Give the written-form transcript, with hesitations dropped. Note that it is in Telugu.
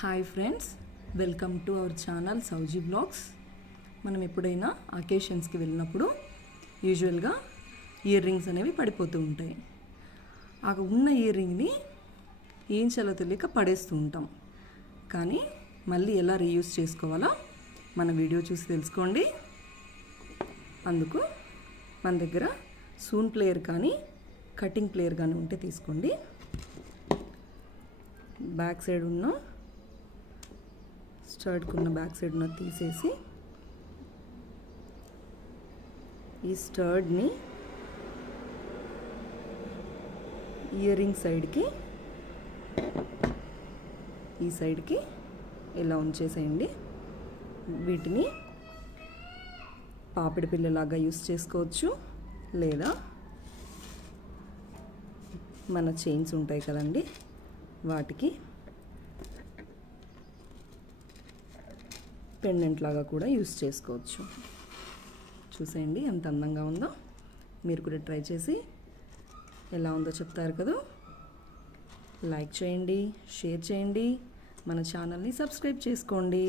Hi friends, welcome to our channel Sowji blogs. మనం ఎప్పుడైనా అకేషన్స్కి వెళ్ళినప్పుడు యూజువల్గా ఇయర్ రింగ్స్ అనేవి పడిపోతూ ఉంటాయి. ఆ ఉన్న ఇయర్ రింగ్ని ఏం చేయాలో తెలియక పడేస్తూ ఉంటాం. కానీ మళ్ళీ ఎలా రీయూజ్ చేసుకోవాలో మన వీడియో చూసి తెలుసుకోండి. అందుకు మన దగ్గర సూన్ ప్లేయర్ కానీ కటింగ్ ప్లేయర్ కానీ ఉంటే తీసుకోండి. బ్యాక్ సైడ్ ఉన్న స్టర్డ్కున్న బ్యాక్ సైడ్ ఉన్న తీసేసి ఈ స్టర్డ్ని ఇయర్ రింగ్ సైడ్కి ఈ సైడ్కి ఇలా ఉంచేసేయండి. వీటిని పాపిడి పిల్లలాగా యూస్ చేసుకోవచ్చు, లేదా మన చైన్స్ ఉంటాయి కదండి, వాటికి పెండెంట్ లాగా కూడా యూస్ చేసుకోవచ్చు. చూసేయండి ఎంత అందంగా ఉందో. మీరు కూడా ట్రై చేసి ఎలా ఉందో చెప్తారు కదా. లైక్ చేయండి, షేర్ చేయండి, మన ఛానల్ని సబ్స్క్రైబ్ చేసుకోండి.